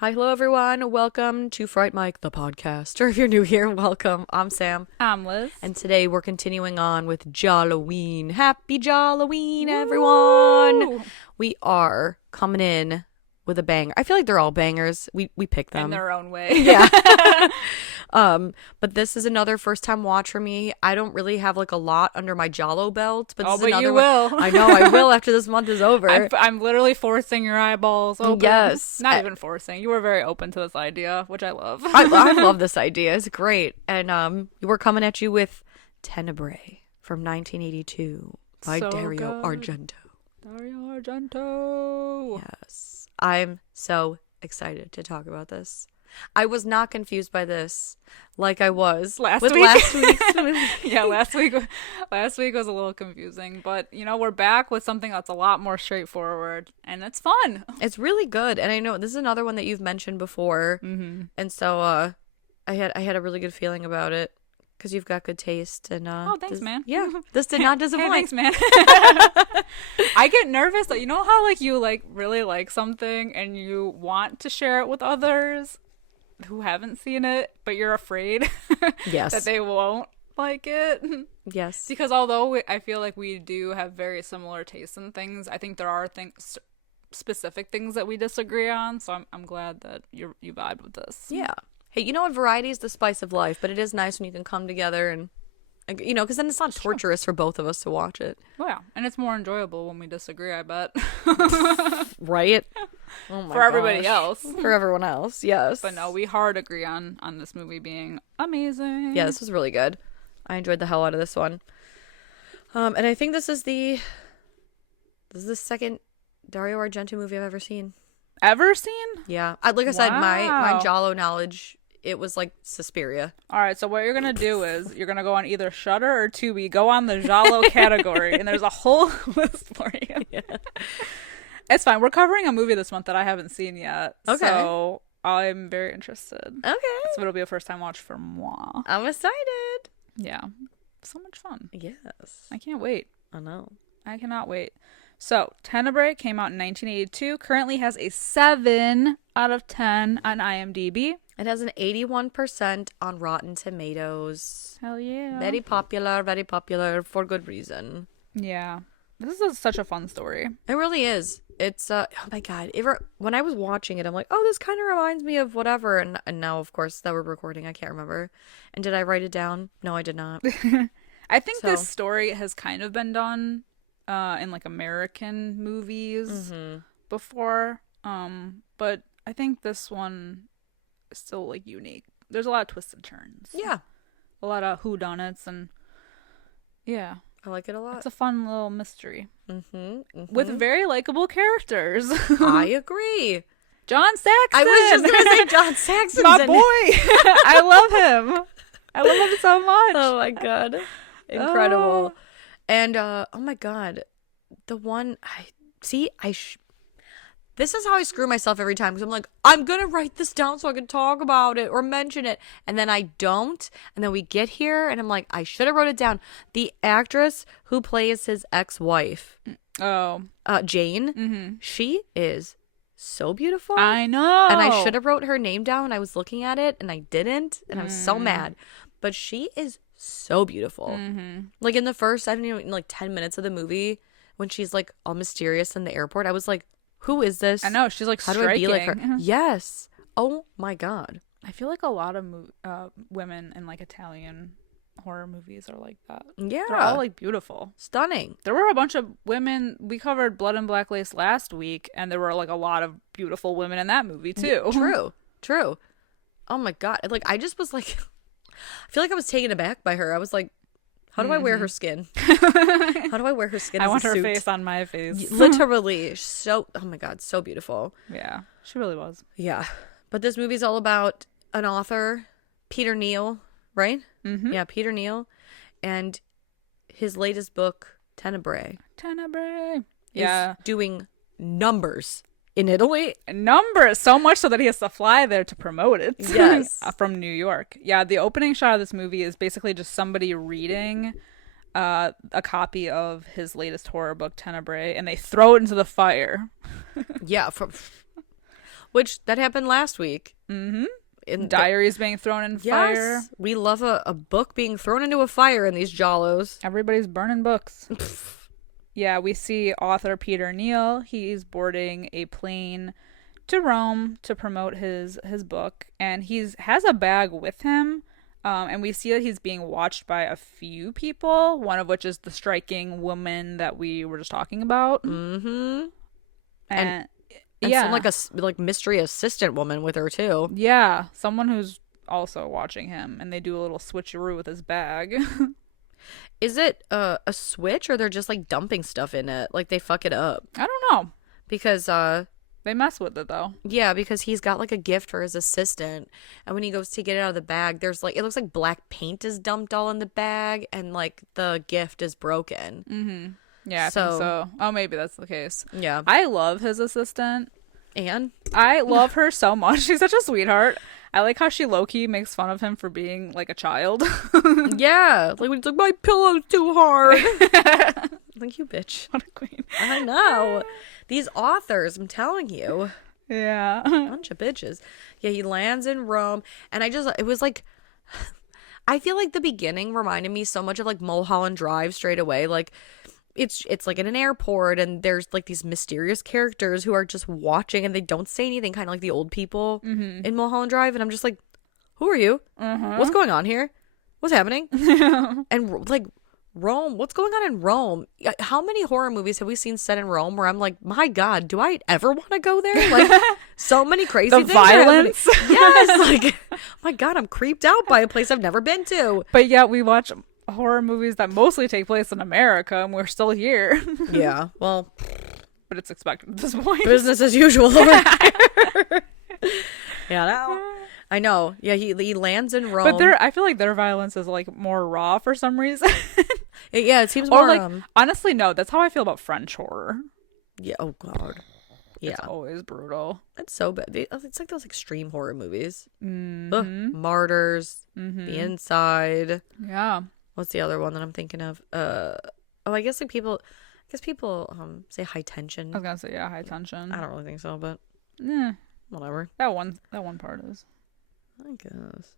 Hi, hello everyone. Welcome to Fright Mic, the podcast. Or if you're new here, welcome. I'm Sam. I'm Liz. And today we're continuing on with Jalloween. Happy Jalloween, everyone. We are coming in with a banger. I feel like they're all bangers. We pick them. In their own way. Yeah. But this is another first time watch for me. I don't really have like a lot under my Jallo belt, but this is another you one. will. I know I will after this month is over. I'm literally forcing your eyeballs open. Yes. Not even forcing. You were very open to this idea, which I love. I love this idea. It's great. And we're coming at you with Tenebrae from 1982 by So Dario good. Argento. Dario Argento. Yes. I'm so excited to talk about this. I was not confused by this like I was Last with week. last week's movie. Yeah, last week was a little confusing, but we're back with something that's a lot more straightforward, and it's fun. It's really good, and I know this is another one that you've mentioned before, and so I had a really good feeling about it because you've got good taste. And Thanks, man. Yeah, this did not disappoint. Hey, thanks, man. I get nervous that you know how like you like really like something and you want to share it with others who haven't seen it, but you're afraid Yes. that they won't like it. Yes. Because although I feel like we do have very similar tastes in things, I think there are specific things that we disagree on. So I'm glad that you vibe with this. Yeah. Hey, you know what? Variety is the spice of life, but it is nice when you can come together and, because then it's not torturous for both of us to watch it. Well, yeah, and it's more enjoyable when we disagree, I bet. Right? Oh my For everybody gosh. else. For everyone else, yes. But no, we hard agree on this movie being amazing. Yeah, this was really good. I enjoyed the hell out of this one. And I think this is the second Dario Argento movie I've ever seen. Ever seen? Yeah. Like I said, my Wow. Giallo knowledge, it was like Suspiria. All right, so what you're going to do is you're going to go on either Shudder or Tubi. Go on the Giallo category, and there's a whole list for you. Yeah. It's fine. We're covering a movie this month that I haven't seen yet. Okay. So I'm very interested. Okay. So it'll be a first-time watch for moi. I'm excited. Yeah. So much fun. Yes. I can't wait. I know. I cannot wait. So, Tenebrae came out in 1982. Currently has a 7 out of 10 on IMDb. It has an 81% on Rotten Tomatoes. Hell yeah. Very popular for good reason. Yeah. This is such a fun story. It really is. It's oh my god. When I was watching it, I'm like, oh, this kind of reminds me of whatever. And now, of course, that we're recording, I can't remember. And did I write it down? No, I did not. I think this story has kind of been done in like American movies before. But I think this one is still like unique. There's a lot of twists and turns. Yeah. A lot of whodunits and yeah. I like it a lot. It's a fun little mystery. Mm-hmm. With very likable characters. I agree. John Saxon. I was just gonna say John Saxon's My in it. boy. I love him. I love him so much. Oh my god. Incredible. And oh my god. The one this is how I screw myself every time because I'm like, I'm gonna write this down so I can talk about it or mention it, and then I don't, and then we get here and I'm like, I should have wrote it down. The actress who plays his ex-wife, Jane, she is so beautiful. I know. And I should have wrote her name down. I was looking at it and I didn't, and I'm so mad. But she is so beautiful. Like in the first, I don't even like 10 minutes of the movie when she's like all mysterious in the airport, I was like, who is this? I know, she's like How striking. do I be like her? Yes. Oh my god. I feel like a lot of women in like Italian horror movies are like that. Yeah. They're all like beautiful. Stunning. There were a bunch of women. We covered Blood and Black Lace last week, and there were like a lot of beautiful women in that movie too. True. Oh my god. Like I just was like, I feel like I was taken aback by her. I was like, how do I wear her skin? How do I wear her skin? I as want a her suit? face on my face. Literally. So, oh my god, so beautiful. Yeah, she really was. Yeah. But this movie's all about an author, Peter Neal, right? Mm-hmm. Yeah, Peter Neal. And his latest book Tenebrae. Yeah. Is doing numbers in Italy. Numbers, so much so that he has to fly there to promote it. Yes. From New York. Yeah, the opening shot of this movie is basically just somebody reading a copy of his latest horror book, Tenebrae, and they throw it into the fire. Yeah, which that happened last week. Mm-hmm. Diaries being thrown in fire. We love a book being thrown into a fire in these Jollos. Everybody's burning books. Yeah, we see author Peter Neal. He's boarding a plane to Rome to promote his book, and has a bag with him. And we see that he's being watched by a few people, one of which is the striking woman that we were just talking about. Mm-hmm. And some like mystery assistant woman with her too. Yeah, someone who's also watching him, and they do a little switcheroo with his bag. Is it a switch, or they're just like dumping stuff in it? Like they fuck it up? I don't know. Because they mess with it though. Yeah, because he's got like a gift for his assistant, and when he goes to get it out of the bag, there's like, it looks like black paint is dumped all in the bag, and like the gift is broken. Mm-hmm. Yeah, I think so. Oh, maybe that's the case. Yeah. I love his assistant. And I love her so much. She's such a sweetheart. I like how she low-key makes fun of him for being like a child. Yeah. Like when he's like, my pillow's too hard. Like, you bitch. What a queen. I know. These authors, I'm telling you. Yeah. Bunch of bitches. Yeah, he lands in Rome, and it was like, I feel like the beginning reminded me so much of like Mulholland Drive straight away. Like, it's like in an airport, and there's like these mysterious characters who are just watching, and they don't say anything, kind of like the old people in Mulholland Drive, and I'm just like, who are you? What's going on here? What's happening? And like Rome, what's going on in Rome? How many horror movies have we seen set in Rome where I'm like, my God, do I ever want to go there? Like, so many crazy the things violence. Yes, like, my God, I'm creeped out by a place I've never been to. But yet we watch horror movies that mostly take place in America, and we're still here. Yeah, well, but it's expected at this point. Business as usual over there. Yeah, no. I know. Yeah, he lands in Rome. But I feel like their violence is like more raw for some reason. Yeah, it seems more like honestly, no, that's how I feel about French horror. Yeah. Oh God. Yeah. It's always brutal. It's so bad. It's like those extreme horror movies. Mm-hmm. Martyrs. The Inside. Yeah. What's the other one that I'm thinking of? I guess like people say High Tension. I was gonna say High Tension. I don't really think so, but whatever. That one part is. I guess.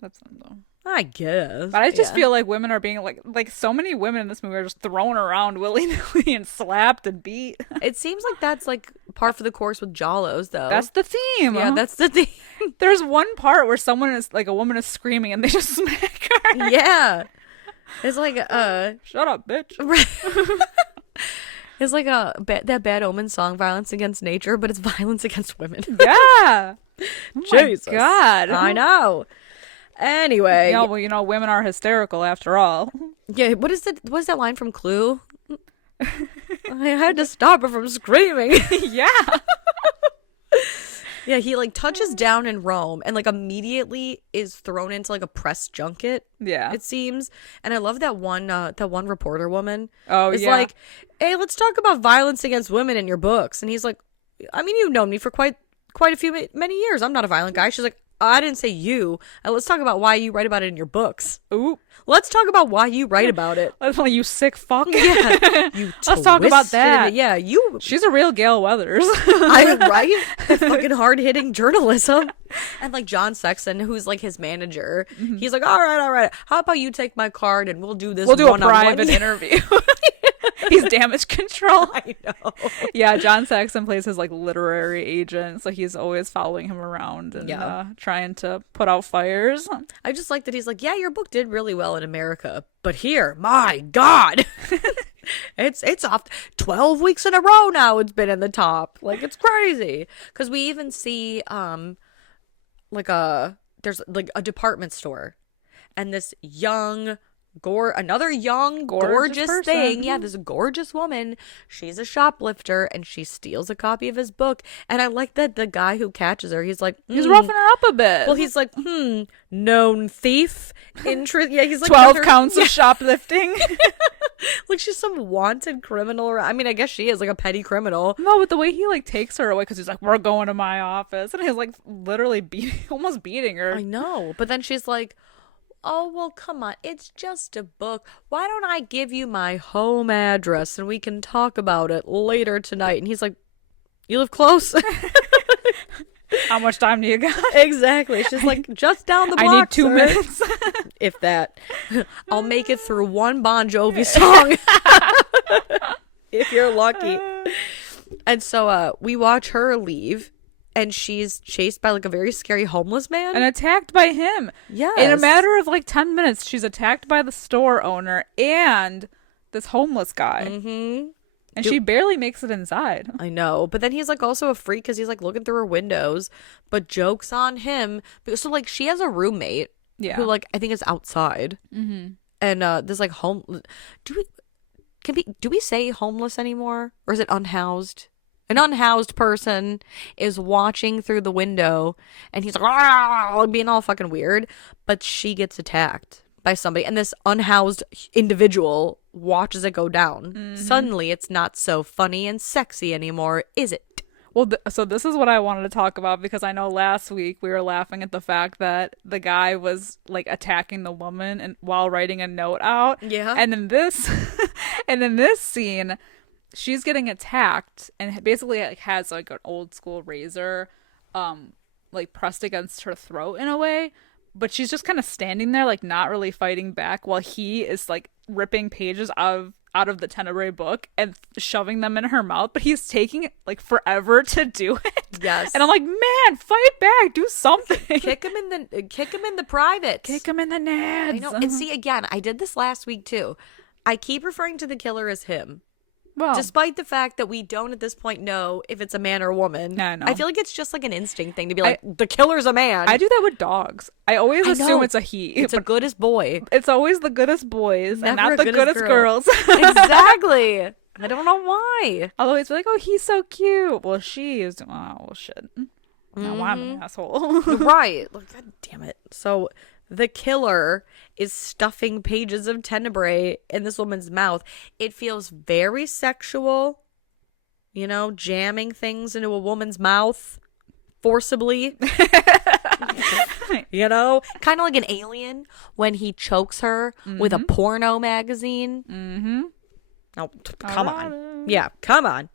That's them though. I guess. But I just feel like women are being like so many women in this movie are just thrown around willy-nilly and slapped and beat. It seems like that's like par for the course with Jollos though. That's the theme. Yeah, that's the theme. There's one part where a woman is screaming and they just smack her. Yeah. It's like shut up, bitch. It's like that Bad Omen song, Violence Against Nature, but it's violence against women. Yeah. Oh Jesus. My God. I know. Anyway. Yeah, well, women are hysterical after all. Yeah, what's that line from Clue? I had to stop her from screaming. Yeah. Yeah, he like touches down in Rome and like immediately is thrown into like a press junket. Yeah, it seems. And I love that one reporter woman. Oh, it's yeah. like, hey, let's talk about violence against women in your books. And he's like, I mean, you've known me for quite many years. I'm not a violent guy. She's like, I didn't say you. Let's talk about why you write about it in your books. Ooh. Let's talk about why you write about it. You sick fuck. Yeah. Let's talk about that. Yeah, She's a real Gail Weathers. Right? Fucking hard-hitting journalism. And like John Sexton, who's like his manager, he's like, all right. How about you take my card and we'll do this We'll do a one-on-one private interview. He's damage control. I know. Yeah, John Saxon plays his like literary agent, so he's always following him around and trying to put out fires. I just like that he's like, yeah, your book did really well in America, but here, my God, it's off 12 weeks in a row now. It's been in the top. Like, it's crazy. Because we even see there's like a department store, and this another young gorgeous thing. Yeah, this gorgeous woman, she's a shoplifter and she steals a copy of his book. And I like that the guy who catches her, he's like, he's roughing her up a bit. Well, he's like, known thief, interest. Yeah, he's like 12 counts of shoplifting. Like she's some wanted criminal. I mean, I guess she is like a petty criminal. No, but the way he like takes her away because he's like, we're going to my office, and he's like literally almost beating her. I know, but then she's like, oh, well, come on. It's just a book. Why don't I give you my home address and we can talk about it later tonight? And he's like, you live close? How much time do you got? Exactly. She's like, just down the block, I need 2 sir. minutes. If that. I'll make it through one Bon Jovi song. If you're lucky. And so we watch her leave. And she's chased by like a very scary homeless man. And attacked by him. Yes. In a matter of like 10 minutes, she's attacked by the store owner and this homeless guy. Mm-hmm. And she barely makes it inside. I know. But then he's like also a freak because he's like looking through her windows. But joke's on him. So like she has a roommate. Yeah. Who like I think is outside. Mm-hmm. And this like do we say homeless anymore? Or is it unhoused? An unhoused person is watching through the window and he's like, being all fucking weird. But she gets attacked by somebody. And this unhoused individual watches it go down. Mm-hmm. Suddenly, it's not so funny and sexy anymore, is it? Well, so this is what I wanted to talk about because I know last week we were laughing at the fact that the guy was like attacking the woman and while writing a note out. Yeah. And in this, scene, she's getting attacked and basically like has like an old school razor, like pressed against her throat in a way, but she's just kind of standing there like not really fighting back while he is like ripping pages out of the Tenebrae book and shoving them in her mouth, but he's taking like forever to do it. Yes. And I'm like, man, fight back, do something. Kick him in the privates. Kick him in the nads. I know. And see, again, I did this last week too. I keep referring to the killer as him. Well, despite the fact that we don't at this point know if it's a man or a woman. No, I feel like it's just like an instinct thing to be like, the killer's a man. I do that with dogs. I always assume it's a he. It's a goodest boy. It's always the goodest boys and not the goodest girls. Exactly. I don't know why. I'll always be like, oh, he's so cute. Well, she is. Oh, well, shit. Now I'm an asshole. Right. God damn it. So the killer is stuffing pages of Tenebrae in this woman's mouth. It feels very sexual, you know, jamming things into a woman's mouth forcibly. You know, kind of like an alien when he chokes her with a porno magazine. Mm-hmm. Oh, come on. Yeah, come on.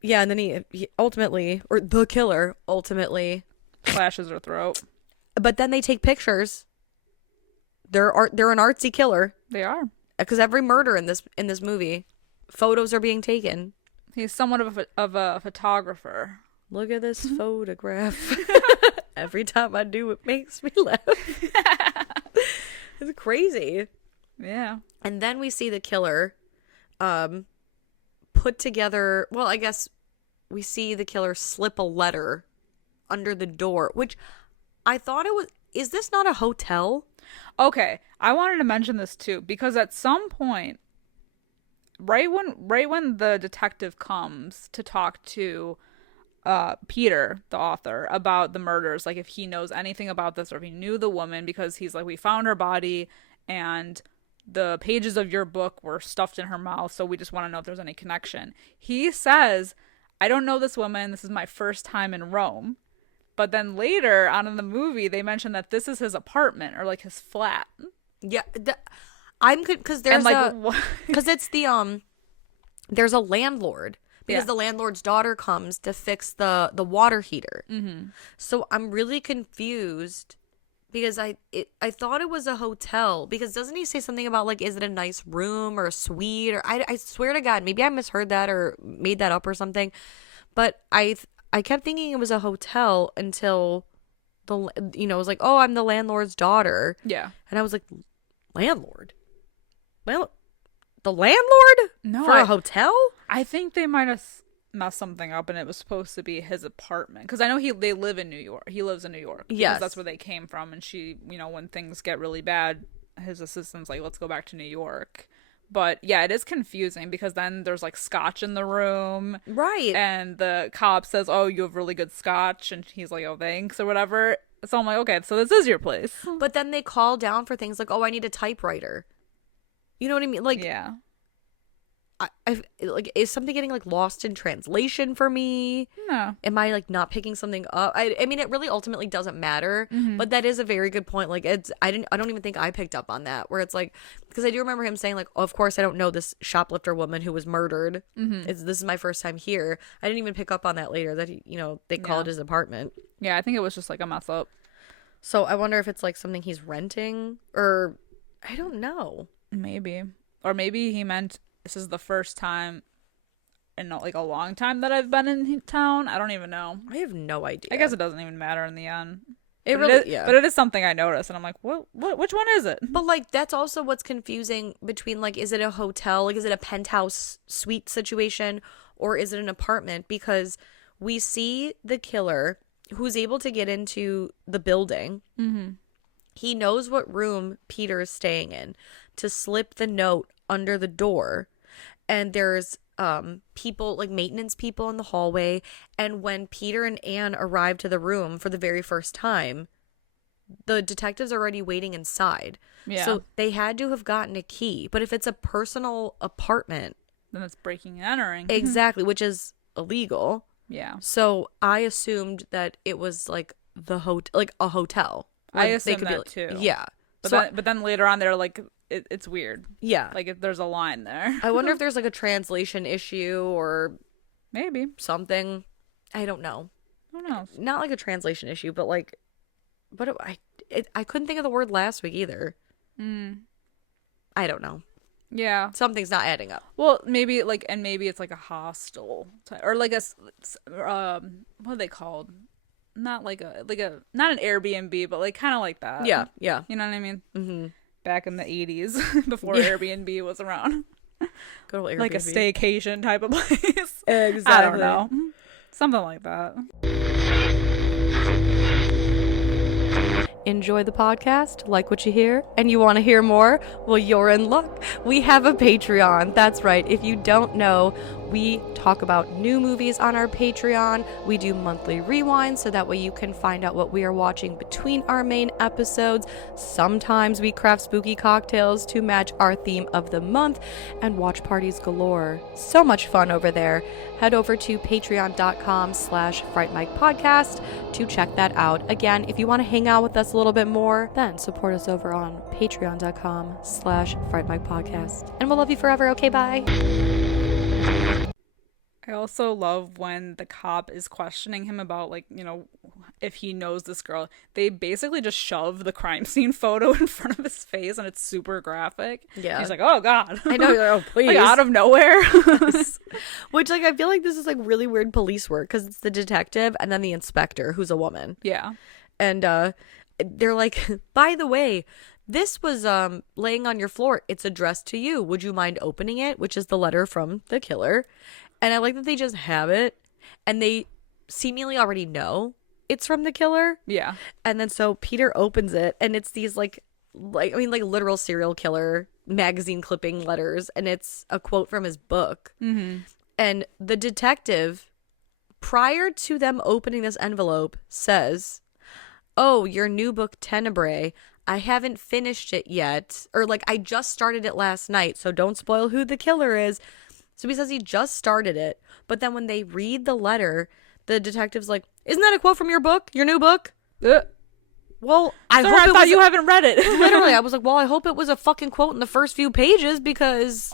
Yeah, and then he ultimately, or the killer ultimately slashes her throat. But then they take pictures. They're an artsy killer. They are. Because every murder in this movie, photos are being taken. He's somewhat of a photographer. Look at this photograph. Every time I do, it makes me laugh. It's crazy. Yeah. And then we see the killer put together, well, I guess we see the killer slip a letter under the door, which I thought it was, is this not a hotel? Okay, I wanted to mention this too because at some point, right when the detective comes to talk to Peter, the author, about the murders, like if he knows anything about this or if he knew the woman, because he's like, we found her body and the pages of your book were stuffed in her mouth, so we just want to know if there's any connection. He says, I don't know this woman. This is my first time in Rome. But then later on in the movie, they mention that this is his apartment or like his flat. Yeah, I'm good because there's because it's the there's a landlord because the landlord's daughter comes to fix the water heater. Mm-hmm. So I'm really confused because I thought it was a hotel because doesn't he say something about like is it a nice room or a suite or I swear to God maybe I misheard that or made that up or something, but I kept thinking it was a hotel until it was like, oh, I'm the landlord's daughter. Yeah. And I was like, landlord? Well, the landlord? No. For a hotel? I think they might have messed something up and it was supposed to be his apartment. Because I know they live in New York. He lives in New York. Yes. That's where they came from. And she, when things get really bad, his assistant's like, let's go back to New York. But yeah, it is confusing because then there's like scotch in the room. Right. And the cop says, oh, you have really good scotch. And he's like, oh, thanks or whatever. So I'm like, okay, so this is your place. But then they call down for things like, oh, I need a typewriter. You know what I mean? Like, yeah. I like, is something getting like lost in translation for me? No. Am I like not picking something up? I mean, it really ultimately doesn't matter, but that is a very good point. Like, I don't even think I picked up on that, where it's like, because I do remember him saying like, oh, of course I don't know this shoplifter woman who was murdered. This is my first time here. I didn't even pick up on that later, that he, they called his apartment. Yeah, I think it was just like a mess up. So I wonder if it's like something he's renting, or I don't know. Maybe. Or maybe he meant this is the first time in like a long time that I've been in town. I don't even know. I have no idea. I guess it doesn't even matter in the end. It but really, it is, yeah. But it is something I noticed, and I'm like, what? Which one is it? But like, that's also what's confusing between like, is it a hotel? Like, is it a penthouse suite situation, or is it an apartment? Because we see the killer who's able to get into the building. He knows what room Peter is staying in to slip the note under the door. And there's people, like maintenance people in the hallway. And when Peter and Anne arrive to the room for the very first time, the detectives are already waiting inside. Yeah. So they had to have gotten a key. But if it's a personal apartment, then it's breaking and entering. Exactly, which is illegal. Yeah. So I assumed that it was like like a hotel. Like, I assumed that too. Yeah. But then later on, they're like, it's weird. Yeah. Like, if there's a line there. I wonder if there's like a translation issue or maybe something. I don't know. Who knows? Not like a translation issue, but like, I couldn't think of the word last week either. I don't know. Yeah. Something's not adding up. Well, maybe it's like a hostel or like what are they called? Not like not an Airbnb, but like kind of like that. Yeah. Yeah. You know what I mean? Mm-hmm. Back in the 80s before Airbnb was around. Good old Airbnb. Like a staycation type of place. Exactly. I don't know. Something like that. Enjoy the podcast, like what you hear, and you want to hear more? Well, you're in luck. We have a Patreon. That's right. If you don't know, we talk about new movies on our Patreon. We do monthly rewinds, so that way you can find out what we are watching between our main episodes. Sometimes we craft spooky cocktails to match our theme of the month, and watch parties galore. So much fun over there. Head over to patreon.com/Fright Mic podcast to check that out. Again, if you want to hang out with us a little bit more, then support us over on patreon.com/Fright Mic podcast. And we'll love you forever. Okay, bye. I also love when the cop is questioning him about, like, if he knows this girl. They basically just shove the crime scene photo in front of his face, and it's super graphic. Yeah. He's like, oh, God. I know. You're like, oh, please. Like, out of nowhere. Which, like, I feel like this is, like, really weird police work, because it's the detective and then the inspector, who's a woman. Yeah. And they're like, by the way, this was laying on your floor. It's addressed to you. Would you mind opening it? Which is the letter from the killer. And I like that they just have it, and they seemingly already know it's from the killer. Yeah. And then so Peter opens it, and it's these like literal serial killer magazine clipping letters, and it's a quote from his book. Mm-hmm. And the detective, prior to them opening this envelope, says, "Oh, your new book, Tenebrae. I haven't finished it yet, or like I just started it last night, so don't spoil who the killer is." So he says he just started it, but then when they read the letter, the detective's like, "Isn't that a quote from your book, your new book?" Well, I thought you haven't read it. Literally, I was like, well, I hope it was a fucking quote in the first few pages, because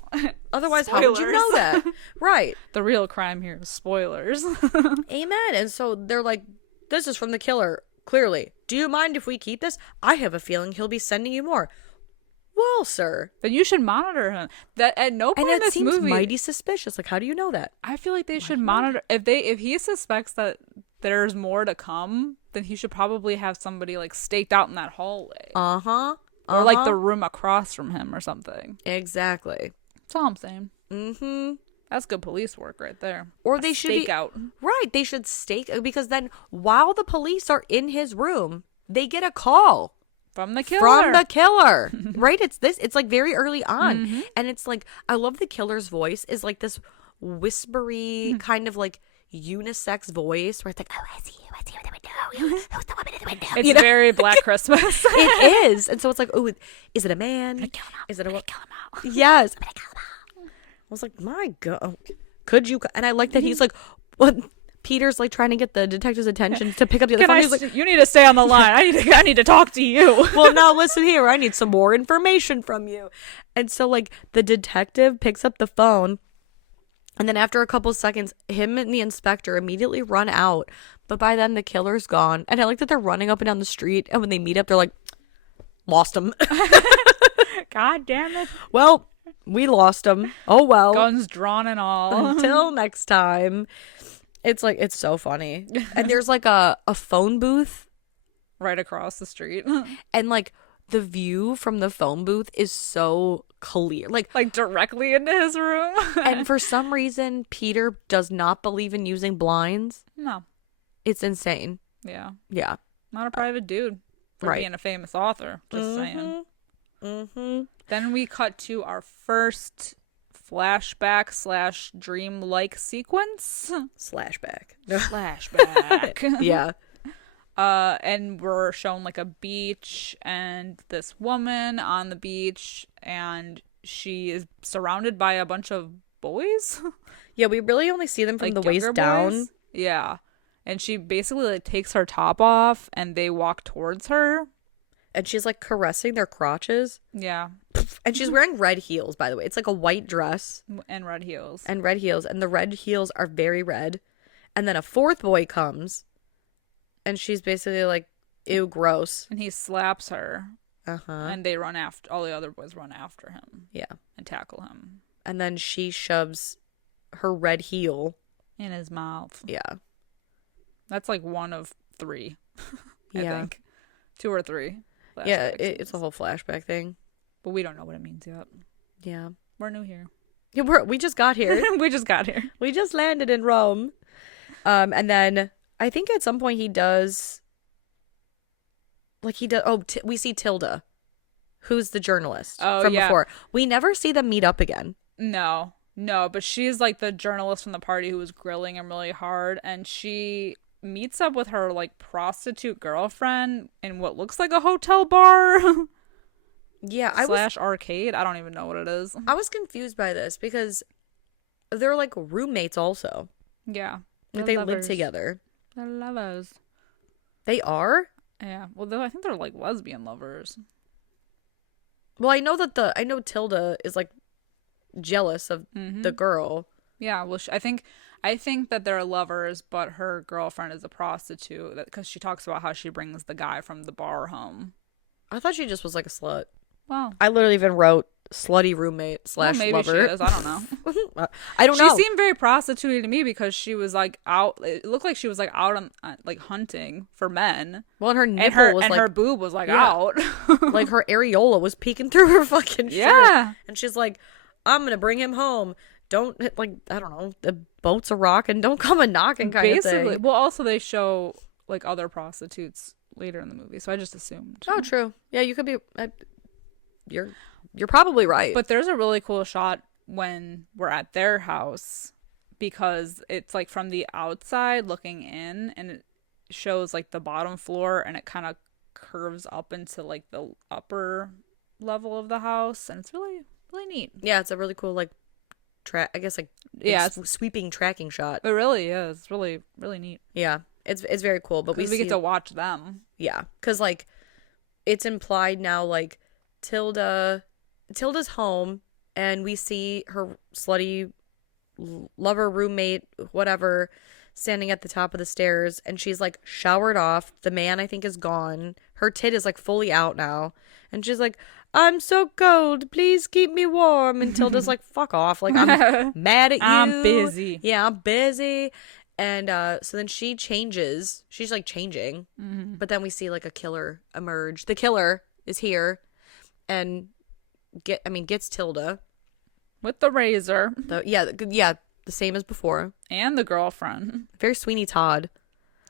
otherwise, how would you know that? Right. The real crime here is spoilers. Amen. And so they're like, this is from the killer, clearly. Do you mind if we keep this? I have a feeling he'll be sending you more. Well, sir. Then you should monitor him. That at no point in this seems movie, mighty suspicious. Like, how do you know that? I feel like they should monitor. If he suspects that there's more to come, then he should probably have somebody like staked out in that hallway. Or like the room across from him or something. Exactly. That's all I'm saying. Mm-hmm. That's good police work right there. Or they should stake out. Right. They should stake, because then while the police are in his room, they get a call. From the killer. Right? It's like very early on. Mm-hmm. And it's like, I love the killer's voice is like this whispery kind of like unisex voice where it's like, oh, I see you at the window. who's the woman in the window? It's very Black Christmas. It is. And so it's like, oh, is it a man? Is it a woman? Kill him out. Yes. I was like, my God. Could you? And I like that he's like, what? Peter's like trying to get the detective's attention to pick up the other phone. He's like, you need to stay on the line. I need to talk to you. Well, now listen here. I need some more information from you. And so like the detective picks up the phone, and then after a couple seconds, him and the inspector immediately run out. But by then the killer's gone. And I like that they're running up and down the street, and when they meet up, they're like, lost him. God damn it. Well, we lost him. Oh well. Guns drawn and all. Until next time. It's like, it's so funny. And there's like a phone booth right across the street. And like the view from the phone booth is so clear. Like directly into his room. And for some reason, Peter does not believe in using blinds. No. It's insane. Yeah. Yeah. Not a private dude for being a famous author. Just saying. Mm-hmm. Then we cut to our first flashback / dream-like sequence. Flashback. Yeah. And we're shown like a beach and this woman on the beach, and she is surrounded by a bunch of boys. Yeah, we really only see them from like the waist down. Boys. Yeah. And she basically like takes her top off and they walk towards her. And she's like caressing their crotches. Yeah. And she's wearing red heels, by the way. It's like a white dress. And red heels. And red heels. And the red heels are very red. And then a fourth boy comes. And she's basically like, ew, gross. And he slaps her. Uh-huh. And they run after, all the other boys run after him. Yeah. And tackle him. And then she shoves her red heel in his mouth. Yeah. That's like one of 3. I think. 2 or 3. Yeah, it's a whole flashback thing. But we don't know what it means yet. Yeah. We're new here. Yeah, we just got here. We just got here. We just landed in Rome. And then I think at some point he does. We see Tilda, who's the journalist from before. We never see them meet up again. No, but she's like the journalist from the party who was grilling him really hard, and she meets up with her like prostitute girlfriend in what looks like a hotel bar. Yeah, / arcade. I don't even know what it is. I was confused by this because they're like roommates also. Yeah. Like they live together. They're lovers. They are? Yeah. Well, I think they're like lesbian lovers. Well, I know Tilda is like jealous of the girl. Yeah, well, I think that they're lovers, but her girlfriend is a prostitute because she talks about how she brings the guy from the bar home. I thought she just was like a slut. Wow. I literally even wrote slutty roommate / maybe lover. She is. I don't know. I don't know. She seemed very prostituted to me because she was like out. It looked like she was like out on like hunting for men. Well, and her nipple was like, her boob was like out. Like her areola was peeking through her fucking shirt. Yeah. And she's like, I'm gonna bring him home. Don't like, I don't know, the boat's a rock and don't come a knocking kind of thing. Well, also they show like other prostitutes later in the movie, so I just assumed. Oh, true. Yeah, you could be. You're probably right. But there's a really cool shot when we're at their house because it's like from the outside looking in, and it shows like the bottom floor, and it kind of curves up into like the upper level of the house, and it's really really neat. Yeah, it's a really cool like it's sweeping tracking shot. It really is. It's really really neat. Yeah, it's very cool. But we get to watch them. Yeah, because like it's implied now like Tilda's home, and we see her slutty lover, roommate, whatever, standing at the top of the stairs, and she's like showered off. The man I think is gone. Her tit is like fully out now, and she's like, I'm so cold, please keep me warm. And Tilda's like, fuck off, like I'm mad at you, I'm busy. Yeah, I'm busy. And so then she changes. She's like changing, but then we see like a killer emerge. The killer is here and gets Tilda with the razor. The same as before. And the girlfriend. Very Sweeney Todd.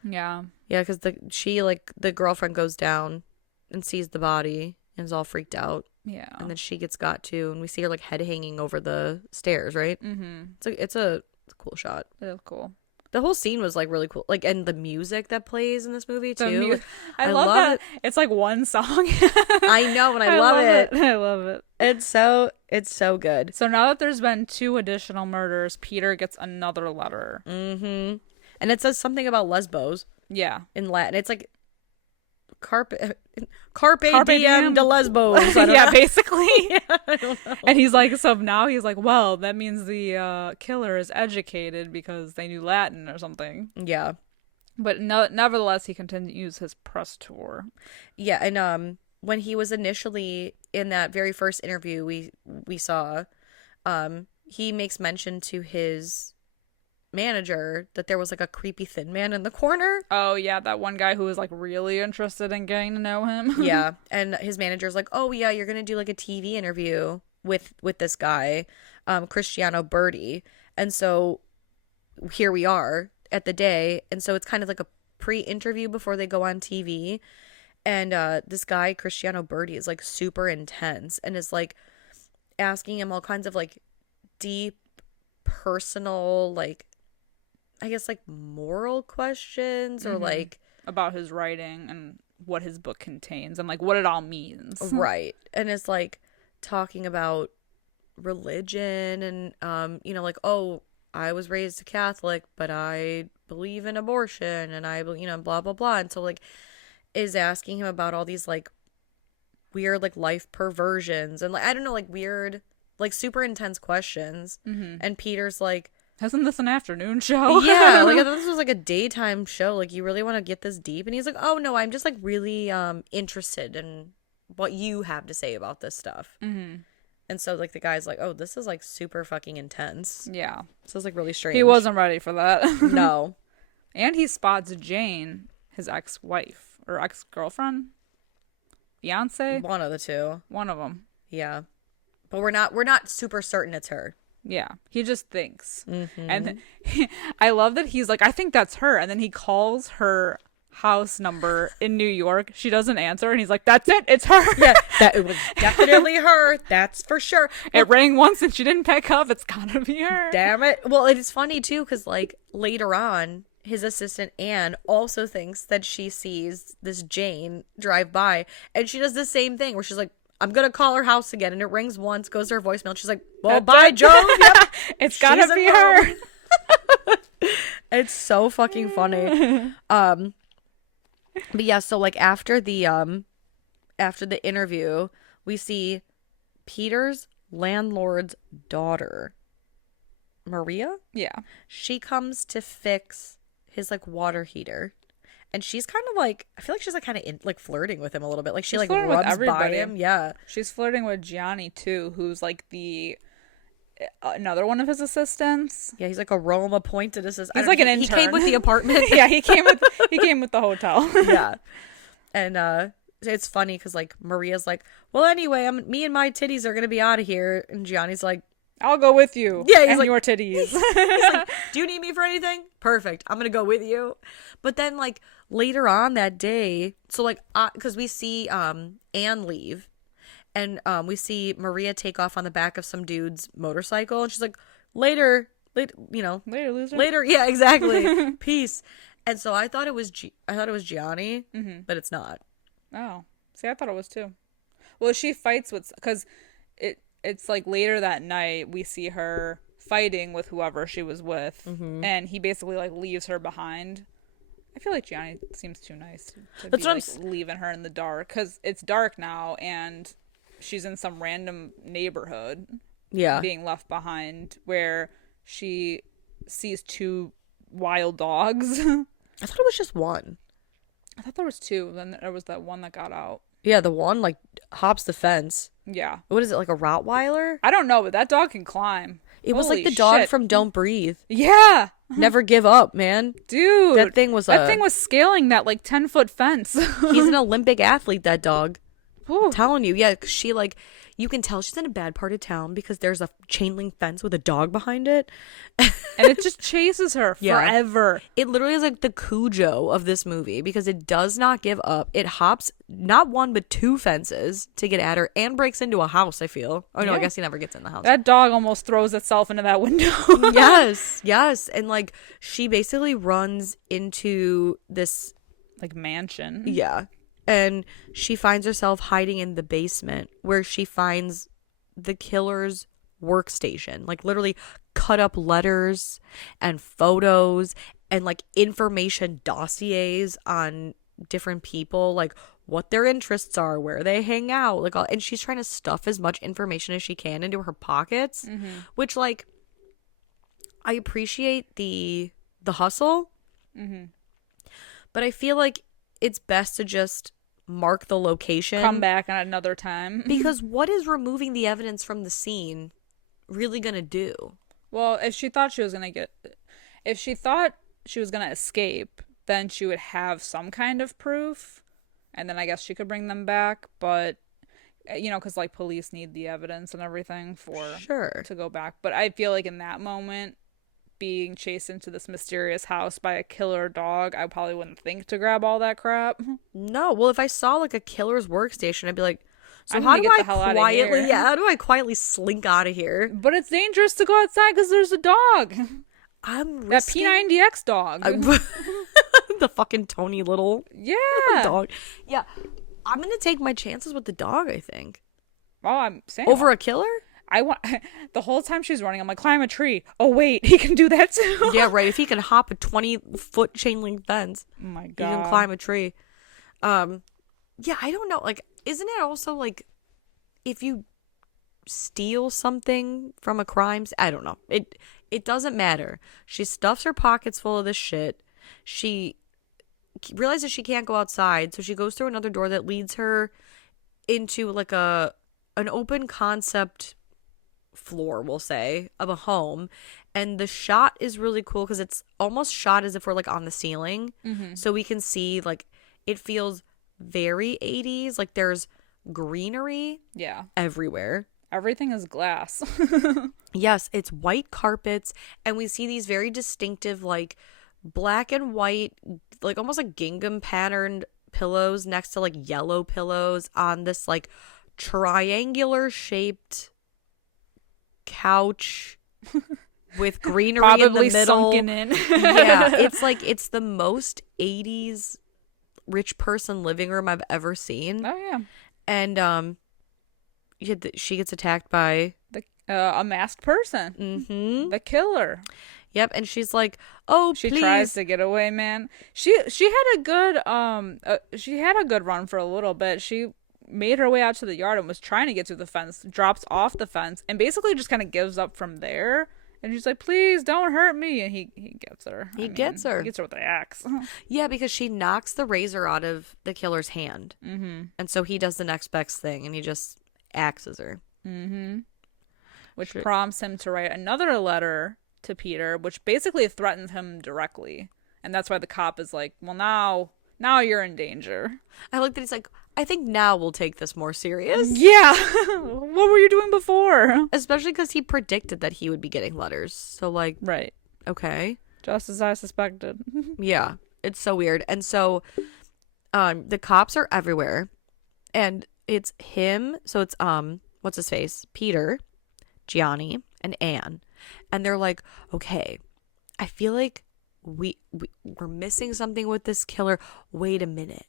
Yeah. Yeah, because the girlfriend goes down and sees the body and is all freaked out. Yeah. And then she gets got too, and we see her like head hanging over the stairs, right? Mm-hmm. It's a cool shot. It is cool. the whole scene was like really cool. Like, and the music that plays in this movie too. I love that it. It's like one song. I know, and I love it. I love it. It's so good. So now that there's been 2 additional murders, Peter gets another letter. Mm-hmm. And it says something about Lesbos. Yeah. In Latin. It's like Carpe diem de Lesbos. Yeah, basically. Yeah, I don't know. And he's like, so now he's like, well, that means the killer is educated because they knew Latin or something. Yeah. But nevertheless, he continues his press tour. Yeah, and when he was initially in that very first interview we saw, he makes mention to his manager that there was like a creepy thin man in the corner. Oh yeah, that one guy who was like really interested in getting to know him. Yeah, and his manager's like, oh yeah, you're gonna do like a TV interview with this guy, Cristiano Berti. And so here we are at the day, and so it's kind of like a pre-interview before they go on TV. And this guy Cristiano Berti is like super intense and is like asking him all kinds of like deep personal, like, I guess like moral questions or like about his writing and what his book contains and like what it all means. Right. And it's like talking about religion and you know, like, oh, I was raised a Catholic, but I believe in abortion and I, you know, blah blah blah. And so like is asking him about all these like weird like life perversions and like, I don't know, like weird, like super intense questions. And Peter's like, isn't this an afternoon show? Yeah, like I thought this was like a daytime show. Like, you really want to get this deep? And he's like, oh no, I'm just like really interested in what you have to say about this stuff. And so like the guy's like, oh, this is like super fucking intense. Yeah. So it's like really strange. He wasn't ready for that. No. And he spots Jane, his ex-wife or ex-girlfriend, fiance. One of the two. One of them. Yeah, but we're not super certain it's her. Yeah, he just thinks. And I love that he's like, I think that's her. And then he calls her house number in New York. She doesn't answer. And he's like, that's it. It's her. Yeah, that it was definitely her. That's for sure. It rang once and she didn't pick up. It's gotta be her. Damn it. Well, it's funny too, because like later on, his assistant Anne also thinks that she sees this Jane drive by. And she does the same thing where she's like, I'm going to call her house again. And it rings once, goes to her voicemail. And she's like, well, bye, Joe. Yep. It's got to be her. It's so fucking funny. But yeah, so like after the interview, we see Peter's landlord's daughter, Maria. Yeah. She comes to fix his like water heater. And she's kind of like, I feel like she's like kind of like flirting with him a little bit. Like she like rubs by him. Yeah. She's flirting with Gianni too, who's like another one of his assistants. Yeah, he's like a Rome appointed assistant. He's like an intern. He came with the apartment. Yeah, he came with the hotel. Yeah. And it's funny because like Maria's like, well, anyway, me and my titties are gonna be out of here. And Gianni's like, I'll go with you. Yeah, he's and like, your titties. He's like, do you need me for anything? Perfect. I'm gonna go with you. But then like later on that day, so like because we see Anne leave, and we see Maria take off on the back of some dude's motorcycle, and she's like, later, you know, later, loser. Later, yeah, exactly. Peace. And so I thought it was Gianni, but it's not. Oh, see, I thought it was too. Well, she fights with because it's like later that night we see her fighting with whoever she was with, and he basically like leaves her behind. I feel like Gianni seems too nice to be like leaving her in the dark because it's dark now and she's in some random neighborhood. Yeah, being left behind where she sees 2 wild dogs. I thought it was just one. I thought there was 2. Then there was that one that got out. Yeah, the one like hops the fence. Yeah. What is it, like a Rottweiler? I don't know, but that dog can climb. It was like the dog from Don't Breathe. Yeah. Never give up, man. Dude. That thing was scaling that like 10-foot fence. He's an Olympic athlete, that dog. I'm telling you, yeah, 'cause she like, you can tell she's in a bad part of town because there's a chain link fence with a dog behind it. And it just chases her forever. It literally is like the Cujo of this movie because it does not give up. It hops not one but two fences to get at her and breaks into a house, I feel. Oh, no, I guess he never gets in the house. That dog almost throws itself into that window. Yes. And like, she basically runs into this like mansion. Yeah. And she finds herself hiding in the basement where she finds the killer's workstation. Like, literally cut up letters and photos and like information dossiers on different people, like what their interests are, where they hang out, like all, and she's trying to stuff as much information as she can into her pockets, which, like, I appreciate the hustle, but I feel like it's best to just mark the location, come back on another time. Because what is removing the evidence from the scene really gonna do? Well, if she thought she was gonna escape, then she would have some kind of proof, and then I guess she could bring them back. But you know, because like police need the evidence and everything to go back. But I feel like in that moment, being chased into this mysterious house by a killer dog, I probably wouldn't think to grab all that crap. No, well, if I saw like a killer's workstation, I'd be like, so how do I quietly slink out of here? But it's dangerous to go outside because there's a dog. I'm that P90X dog. The fucking Tony Little dog. Yeah, I'm gonna take my chances with the dog, I think. Oh, I'm saying over a killer. I want the whole time she's running, I'm like, climb a tree. Oh wait, he can do that too. Yeah, right. If he can hop a 20-foot chain link fence, oh my god, he can climb a tree. Yeah, I don't know. Like, isn't it also like if you steal something from a crime? I don't know. It doesn't matter. She stuffs her pockets full of this shit. She realizes she can't go outside, so she goes through another door that leads her into like an open concept floor, we'll say, of a home. And the shot is really cool because it's almost shot as if we're like on the ceiling, so we can see, like, it feels very 80s. Like, there's greenery everywhere. Everything is glass. Yes, it's white carpets, and we see these very distinctive, like, black and white, like almost like gingham patterned pillows next to like yellow pillows on this like triangular shaped couch with greenery probably in the middle. Sunken in. Yeah, it's like, it's the most 80s rich person living room I've ever seen. Oh yeah. And she gets attacked by a masked person. The killer. Yep, and she's like, "Oh, she please." tries to get away, man. She had a good run for a little bit. She made her way out to the yard and was trying to get to the fence, drops off the fence, and basically just kind of gives up from there. And she's like, "Please don't hurt me." And he gets her. He gets her with the axe. Yeah, because she knocks the razor out of the killer's hand. And so he does the next best thing, and he just axes her. Which prompts him to write another letter to Peter, which basically threatens him directly. And that's why the cop is like, well, now you're in danger. I like that he's like, I think now we'll take this more serious. Yeah. What were you doing before? Especially because he predicted that he would be getting letters. So, like, right. Okay. Just as I suspected. Yeah. It's so weird. And so the cops are everywhere. And it's him. So it's, what's his face? Peter, Gianni, and Anne. And they're like, okay, I feel like we're missing something with this killer. Wait a minute.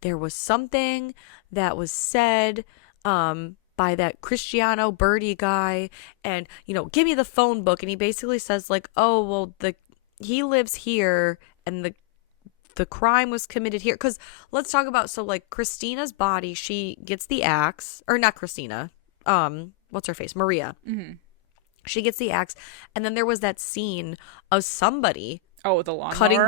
There was something that was said by that Cristiano Birdie guy, and, you know, give me the phone book. And he basically says, like, oh, well, he lives here, and the crime was committed here. Because let's talk about, so, like, Christina's body, she gets the axe, or not Christina, what's her face? Maria. She gets the axe, and then there was that scene of somebody with a lawn cutting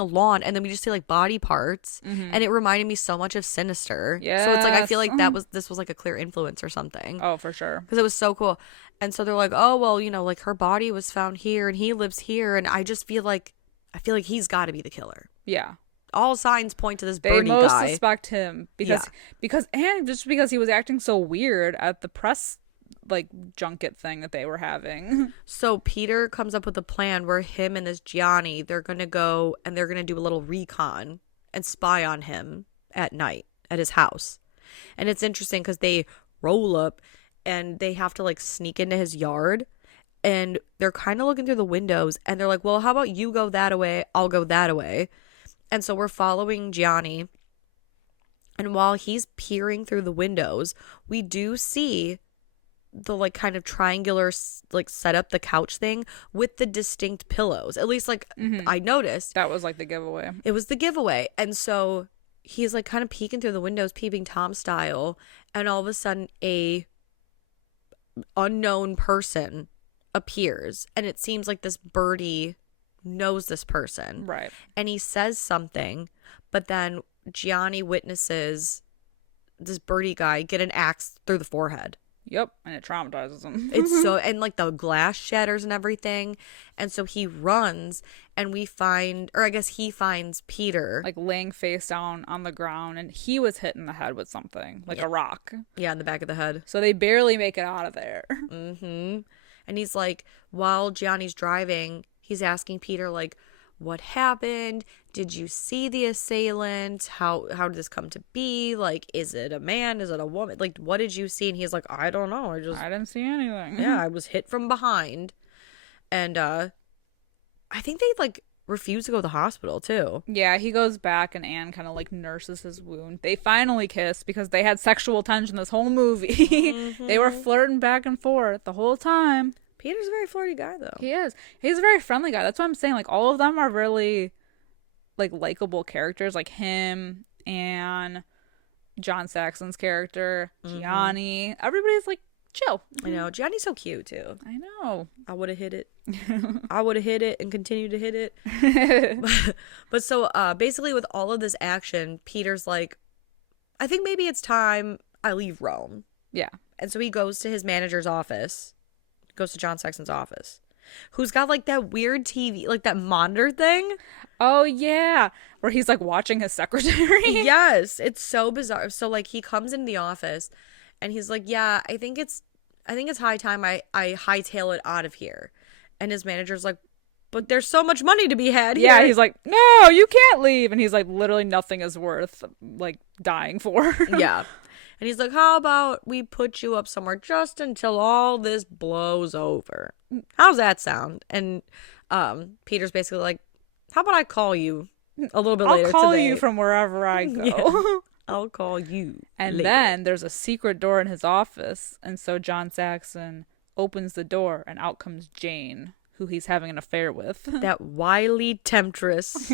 a lawn, and then we just see like body parts, and it reminded me so much of Sinister. Yeah, so it's like, I feel like this was like a clear influence or something. Oh, for sure, because it was so cool. And so they're like, oh, well, you know, like, her body was found here and he lives here, and I feel like he's got to be the killer. Yeah, all signs point to this They Bernie most guy. suspect him because he was acting so weird at the press like junket thing that they were having. So Peter comes up with a plan where him and this Gianni, they're going to go and they're going to do a little recon and spy on him at night at his house. And it's interesting because they roll up and they have to like sneak into his yard, and they're kind of looking through the windows and they're like, well, how about you go that way? I'll go that way. And so we're following Gianni. And while he's peering through the windows, we do see the like kind of triangular like set up the couch thing with the distinct pillows. At least like I noticed. That was like the giveaway. It was the giveaway. And so he's like kind of peeking through the windows, peeping Tom style, and all of a sudden a unknown person appears, and it seems like this birdie knows this person. Right. And he says something, but then Gianni witnesses this birdie guy get an axe through the forehead. Yep, and it traumatizes him. It's so, and like the glass shatters and everything. And so he runs, and we find, or I guess he finds Peter. Like laying face down on the ground, and he was hit in the head with something, like a rock. Yeah, in the back of the head. So they barely make it out of there. Mm-hmm. And he's like, while Gianni's driving, he's asking Peter, like, what happened? Did you see the assailant? How did this come to be? Like, is it a man? Is it a woman? Like, what did you see? And he's like, I don't know. I didn't see anything. Yeah, I was hit from behind. And I think they like refuse to go to the hospital too. Yeah, he goes back and Anne kind of like nurses his wound. They finally kiss because they had sexual tension this whole movie. Mm-hmm. They were flirting back and forth the whole time. Peter's a very flirty guy, though. He is. He's a very friendly guy. That's what I'm saying. Like, all of them are really, like, likable characters. Like, him and John Saxon's character, Gianni. Everybody's, like, chill. I know. Gianni's so cute, too. I know. I would have hit it. I would have hit it and continued to hit it. But so, basically, with all of this action, Peter's like, I think maybe it's time I leave Rome. Yeah. And so he goes to his manager's office. Goes to John Saxon's office, who's got like that weird TV, like that monitor thing. Oh yeah, where he's like watching his secretary. Yes, it's so bizarre. So like he comes into the office and he's like, yeah, I think it's high time I hightail it out of here. And his manager's like, but there's so much money to be had here. Yeah, he's like, no, you can't leave. And he's like, literally nothing is worth like dying for. Yeah. And he's like, how about we put you up somewhere just until all this blows over? How's that sound? And Peter's basically like, how about I call you a little bit later I'll call today? You from wherever I go. Yeah. I'll call you And later. then there's a secret door in his office. And so John Saxon opens the door and out comes Jane, who he's having an affair with. That wily temptress.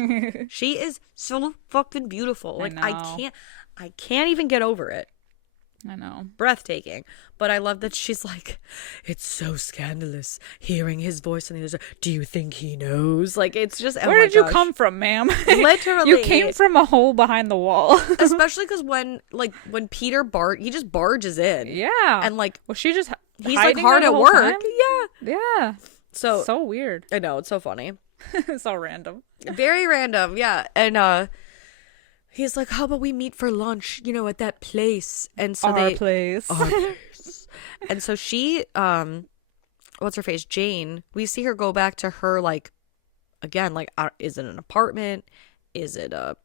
She is so fucking beautiful. Like, I can't even get over it. I know. Breathtaking. But I love that she's like, it's so scandalous hearing his voice on the other side. Do you think he knows? Like, it's just, where did you come from, ma'am? Literally. You came from a hole behind the wall. Especially because when Peter he just barges in. Yeah. And like, well, she just he's like hard at work. Time? Yeah. Yeah. So weird. I know. It's so funny. So random. Very random. Yeah. And, he's like, how about we meet for lunch, at that place? And so Our place. And so she, what's her face? Jane, we see her go back to her, like, again, like, is it an apartment? Is it a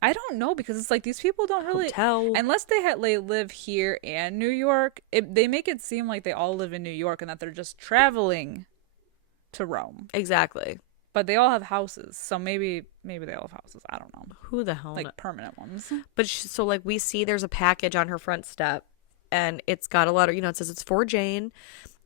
I don't know, because it's like these people don't really hotel? Unless they live here and New York, they make it seem like they all live in New York and that they're just traveling to Rome. Exactly. But they all have houses, so maybe they all have houses. I don't know. Who the hell? Like permanent ones. But so like we see there's a package on her front step, and it's got a letter. It says it's for Jane,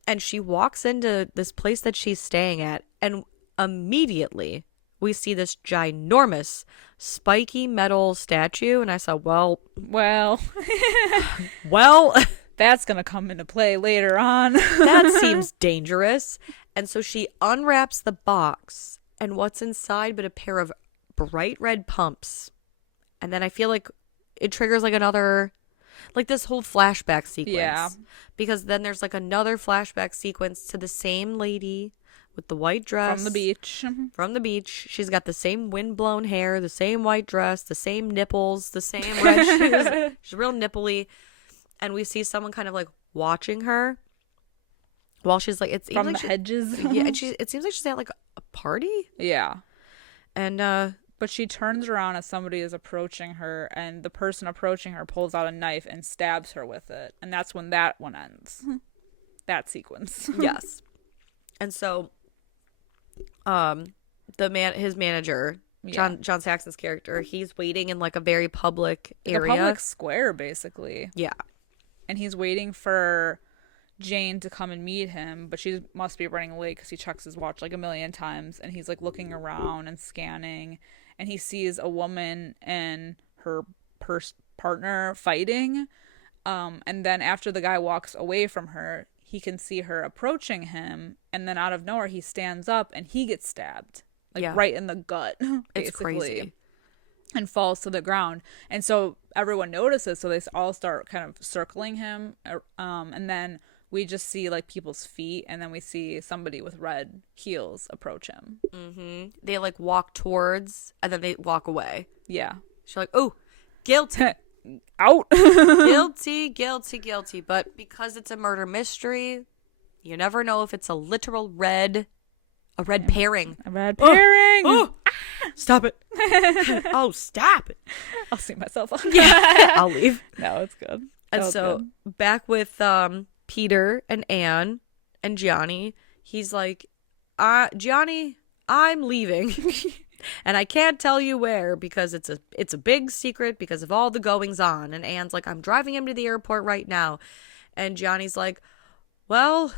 and she walks into this place that she's staying at, and immediately we see this ginormous spiky metal statue, and I said, well, that's gonna come into play later on. That seems dangerous. And so she unwraps the box, and what's inside but a pair of bright red pumps. And then I feel like it triggers like another, like this whole flashback sequence. Yeah. Because then there's like another flashback sequence to the same lady with the white dress. From the beach. From the beach. She's got the same windblown hair, the same white dress, the same nipples, the same red shoes. She's real nipply. And we see someone kind of like watching her while she's like, it seems From like the hedges. Yeah, and it seems like she's at like a party. Yeah. And but she turns around as somebody is approaching her, and the person approaching her pulls out a knife and stabs her with it. And that's when that one ends. That sequence. Yes. And so his manager, John Saxon's character, he's waiting in like a very public area. A public square, basically. Yeah. And he's waiting for Jane to come and meet him, but she must be running late because he checks his watch like a million times, and he's like looking around and scanning, and he sees a woman and her partner fighting, and then after the guy walks away from her, he can see her approaching him, and then out of nowhere he stands up and he gets stabbed right in the gut. It's crazy. And falls to the ground. And so everyone notices, so they all start kind of circling him, and then we just see like people's feet, and then we see somebody with red heels approach him. Mm-hmm. They like walk towards, and then they walk away. Yeah. She's like, oh, guilty. Out. guilty. But because it's a murder mystery, you never know if it's a literal red pairing. A red pairing. Oh. Stop it. Oh, stop it. I'll see myself on. Yeah. I'll leave. No, it's good. And so back with Peter and Anne and Gianni, he's like, Gianni, I'm leaving. And I can't tell you where because it's a big secret because of all the goings on. And Anne's like, I'm driving him to the airport right now. And Gianni's like, well,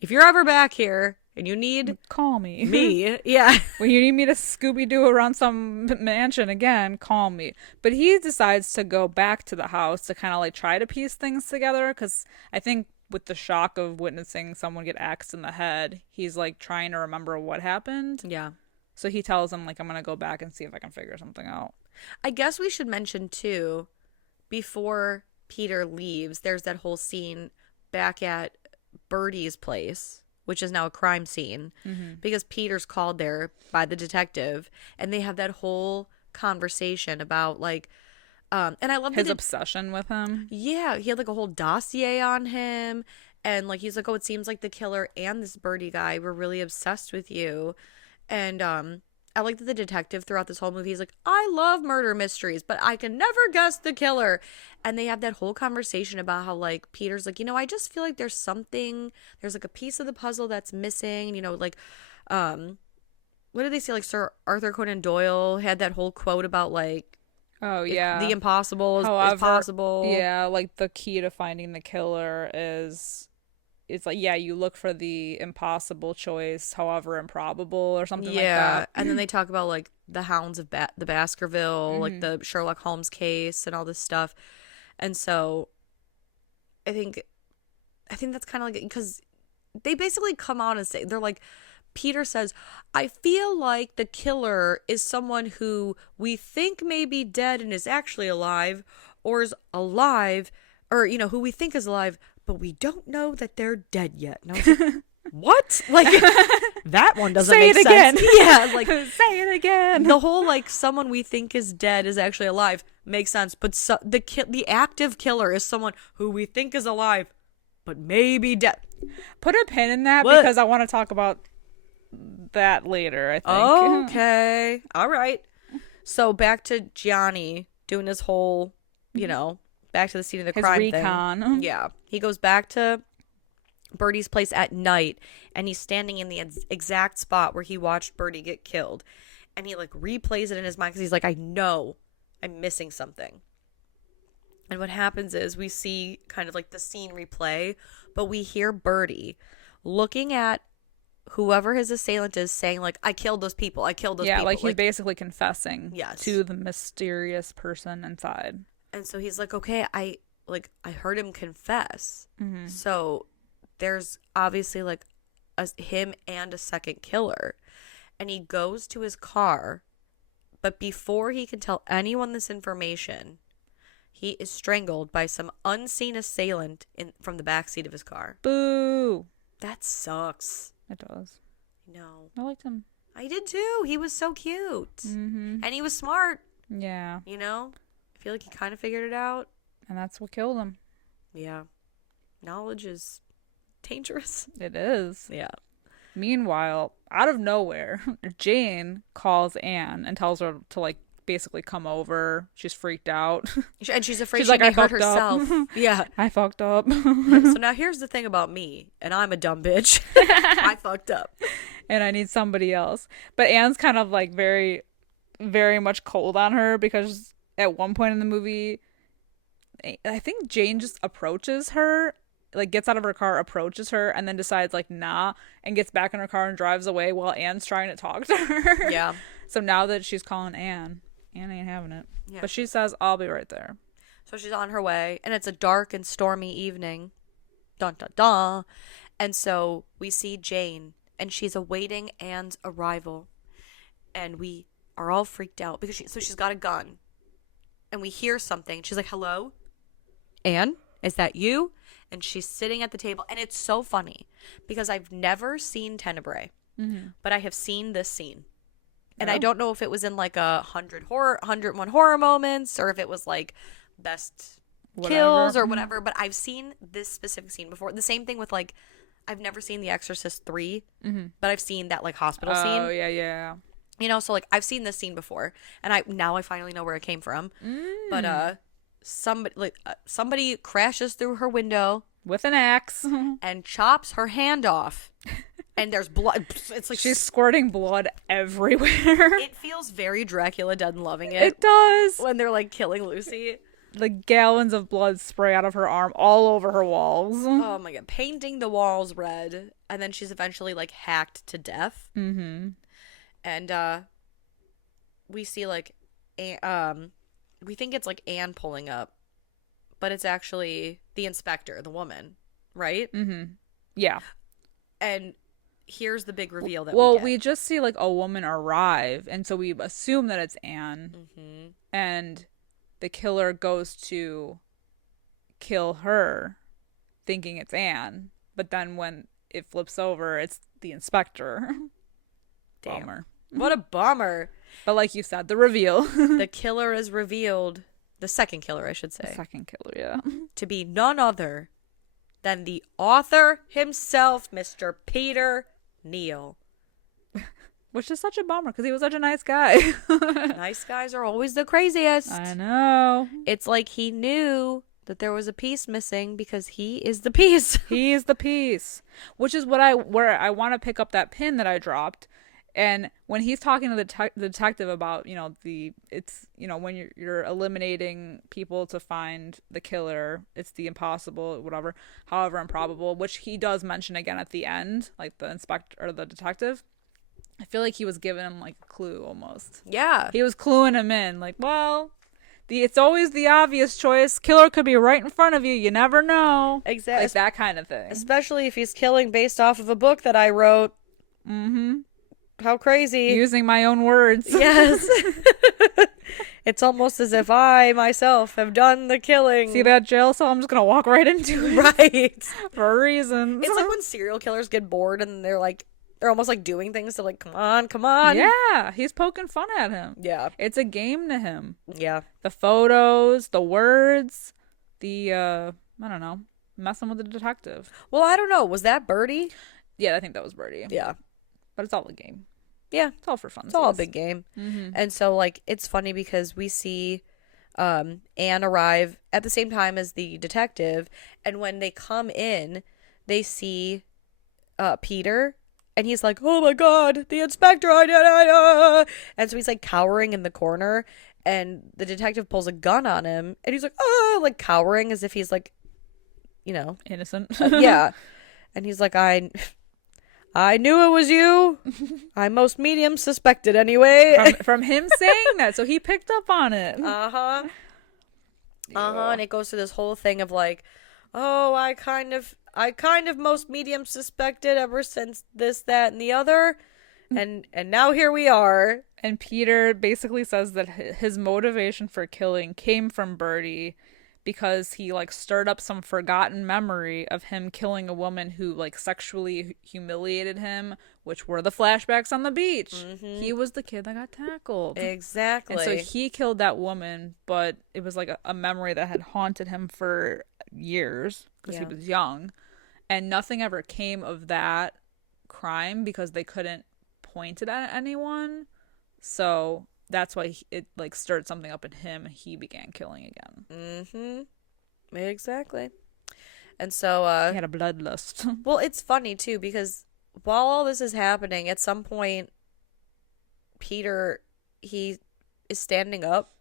if you're ever back here and you need call me. Yeah. When you need me to Scooby-Doo around some mansion again, call me. But he decides to go back to the house to kind of like try to piece things together, because I think with the shock of witnessing someone get axed in the head, he's like trying to remember what happened. Yeah. So he tells him like, I'm going to go back and see if I can figure something out. I guess we should mention too, before Peter leaves, there's that whole scene back at Birdie's place, which is now a crime scene, because Peter's called there by the detective, and they have that whole conversation about like, and I love his obsession with him. Yeah, he had like a whole dossier on him, and like he's like, oh, it seems like the killer and this Birdie guy were really obsessed with you, and I like that the detective throughout this whole movie, he's like, I love murder mysteries, but I can never guess the killer. And they have that whole conversation about how, like, Peter's like, I just feel like there's like a piece of the puzzle that's missing. Like, what did they say? Like, Sir Arthur Conan Doyle had that whole quote about, like, oh, yeah, the impossible is possible. Yeah, like, the key to finding the killer is... It's like, yeah, you look for the impossible choice, however improbable, or something like that. Yeah, and then they talk about, like, the Hounds of the Baskerville, like, the Sherlock Holmes case and all this stuff. And so I think that's kind of like, because they basically come out and say, they're like, Peter says, I feel like the killer is someone who we think may be dead and is actually alive, or is alive, or, who we think is alive, but we don't know that they're dead yet. And I was like, what? Like, that one doesn't make sense. Say it again. Yeah, like, say it again. The whole, like, someone we think is dead is actually alive makes sense. But the active killer is someone who we think is alive, but maybe dead. Put a pin in that because I want to talk about that later, I think. Okay. All right. So back to Gianni doing his whole, back to the scene of the crime recon thing. Yeah. He goes back to Birdie's place at night, and he's standing in the exact spot where he watched Birdie get killed. And he, like, replays it in his mind because he's like, I know I'm missing something. And what happens is we see kind of like the scene replay, but we hear Birdie looking at whoever his assailant is saying, like, I killed those people. Yeah, like he's basically confessing yes. to the mysterious person inside. And so he's like, okay, I heard him confess. Mm-hmm. So there's obviously like him and a second killer. And he goes to his car, but before he can tell anyone this information, he is strangled by some unseen assailant from the backseat of his car. Boo! That sucks. It does. No. I liked him. I did too. He was so cute. Mm-hmm. And he was smart. Yeah. You know? I feel like he kind of figured it out. And that's what killed him. Yeah. Knowledge is dangerous. It is. Yeah. Meanwhile, out of nowhere, Jane calls Anne and tells her to, like, basically come over. She's freaked out. And she's afraid She's she like, may I hurt fucked up. herself. Yeah. I fucked up. So now here's the thing about me, and I'm a dumb bitch. I fucked up. And I need somebody else. But Anne's kind of, like, very, very much cold on her because at one point in the movie, I think Jane just approaches her, like gets out of her car, approaches her, and then decides like nah, and gets back in her car and drives away while Anne's trying to talk to her. Yeah. So now that she's calling Anne ain't having it. Yeah. But she says, I'll be right there. So she's on her way, and it's a dark and stormy evening. Dun dun dun. And so we see Jane, and she's awaiting Anne's arrival. And we are all freaked out because she's got a gun. And we hear something. She's like, hello? Anne? Is that you? And she's sitting at the table. And it's so funny because I've never seen Tenebrae, but I have seen this scene. And I don't know if it was in like 101 horror moments or if it was like best kills or whatever. But I've seen this specific scene before. The same thing with like, I've never seen The Exorcist 3, but I've seen that like hospital scene. Oh, yeah. You know, so like I've seen this scene before, and I finally know where it came from. But somebody crashes through her window with an axe and chops her hand off, and there's blood. It's like she's squirting blood everywhere. It feels very Dracula Dead and Loving It. It does when they're like killing Lucy. The gallons of blood spray out of her arm all over her walls. Oh my god, painting the walls red, and then she's eventually like hacked to death. And we see like we think it's like Anne pulling up, but it's actually the inspector, the woman, right? Yeah. And here's the big reveal that we just see like a woman arrive, and so we assume that it's Anne. And the killer goes to kill her thinking it's Anne, but then when it flips over, it's the inspector. Damn. Bummer. What a bummer. But like you said, the reveal. The killer is revealed, the second killer, I should say. The second killer, yeah. To be none other than the author himself, Mr. Peter Neal. Which is such a bummer, because he was such a nice guy. Nice guys are always the craziest. I know. It's like he knew that there was a piece missing because he is the piece. He is the piece. Which is where I want to pick up that pin that I dropped. And when he's talking to the detective about, you know, when you're eliminating people to find the killer, it's the impossible, whatever, however improbable, which he does mention again at the end, like the inspector or the detective. I feel like he was giving him like a clue almost. Yeah. He was cluing him in, like, well, it's always the obvious choice. Killer could be right in front of you. You never know. Exactly. Like that kind of thing. Especially if he's killing based off of a book that I wrote. How crazy. Using my own words. Yes. It's almost as if I myself have done the killing. See that jail cell? I'm just going to walk right into it. Right. For a reason. It's like when serial killers get bored and they're almost like doing things to like, come on. Yeah. He's poking fun at him. Yeah. It's a game to him. Yeah. The photos, the words, I don't know, messing with the detective. Well, I don't know. Was that Birdie? Yeah, I think that was Birdie. Yeah. But it's all a game. Yeah. It's all for fun. It's all a big game. And so, like, it's funny because we see Anne arrive at the same time as the detective. And when they come in, they see Peter. And he's like, oh, my God, the inspector. And so he's, like, cowering in the corner. And the detective pulls a gun on him. And he's like, oh, like, cowering as if he's, like, you know. Innocent. Yeah. And he's like, I knew it was you. I most medium suspected anyway. From him saying that, so he picked up on it. Yeah. And it goes to this whole thing of like, oh, I kind of most medium suspected ever since this, that, and the other, and now here we are. And Peter basically says that his motivation for killing came from Birdie because he like stirred up some forgotten memory of him killing a woman who like sexually humiliated him, which were the flashbacks on the beach. Mm-hmm. He was the kid that got tackled. Exactly. And so he killed that woman, but it was like a memory that had haunted him for years because he was young. And nothing ever came of that crime because they couldn't point it at anyone. So that's why it like stirred something up in him. He began killing again. Mm-hmm. Exactly. And so he had a bloodlust. Well, it's funny too because while all this is happening, at some point Peter, he is standing up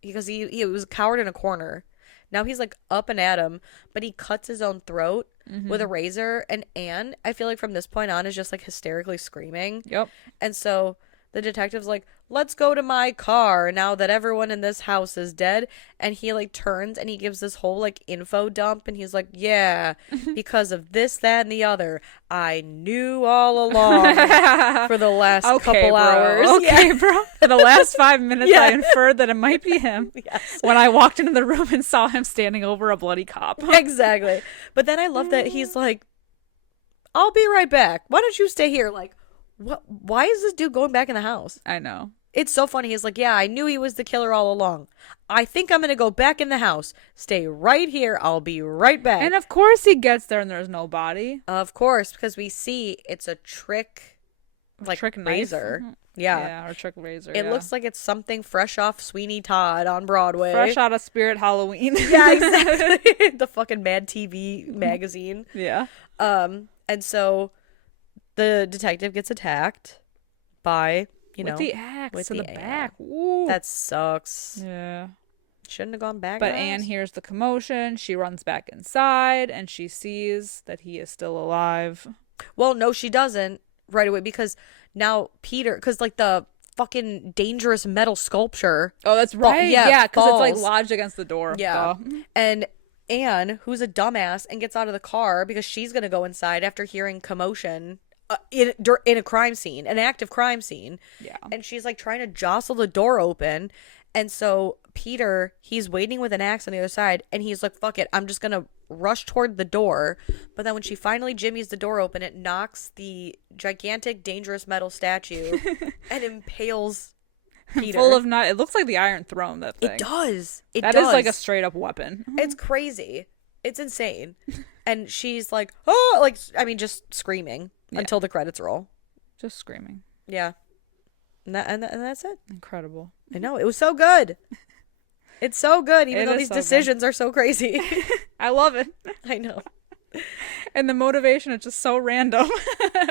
because he was cowered in a corner. Now he's like up and at him, but he cuts his own throat with a razor. And Anne, I feel like from this point on, is just like hysterically screaming. Yep. And so the detective's like, let's go to my car now that everyone in this house is dead. And he like turns and he gives this whole like info dump. And he's like, yeah, because of this, that, and the other. I knew all along for the last couple hours. Okay, bro. For the last 5 minutes, I inferred that it might be him. Yes. When I walked into the room and saw him standing over a bloody cop. Exactly. But then I love that he's like, I'll be right back. Why don't you stay here? Like, what? Why is this dude going back in the house? I know. It's so funny. He's like, yeah, I knew he was the killer all along. I think I'm going to go back in the house. Stay right here. I'll be right back. And of course he gets there and there's no body. Of course, because we see it's a trick, like trick razor. Knife? Yeah. Yeah, or trick razor. It looks like it's something fresh off Sweeney Todd on Broadway. Fresh out of Spirit Halloween. Yeah, exactly. The fucking Mad TV magazine. Yeah. And so the detective gets attacked by, with the axe with to the axe. back. Ooh. That sucks. Yeah. Shouldn't have gone back. But Anne hears the commotion. She runs back inside and she sees that he is still alive. Well, no, she doesn't right away because now Peter, because like the fucking dangerous metal sculpture. Oh, that's right. Yeah, because it's like lodged against the door. Yeah. And Anne, who's a dumbass, and gets out of the car because she's going to go inside after hearing commotion in a crime scene, an active crime scene. Yeah. And she's like trying to jostle the door open. And so Peter, he's waiting with an axe on the other side, and he's like, fuck it, I'm just going to rush toward the door. But then when she finally jimmies the door open, it knocks the gigantic, dangerous metal statue and impales Peter. Full of nut. It looks like the Iron Throne, that thing. It does. That is like a straight up weapon. It's crazy. It's insane. And she's like, oh, like, I mean, just screaming until the credits roll. Just screaming. Yeah. And that's it. Incredible. I know. It was so good. It's so good, even though these so decisions are so crazy. I love it. I know. And the motivation is just so random.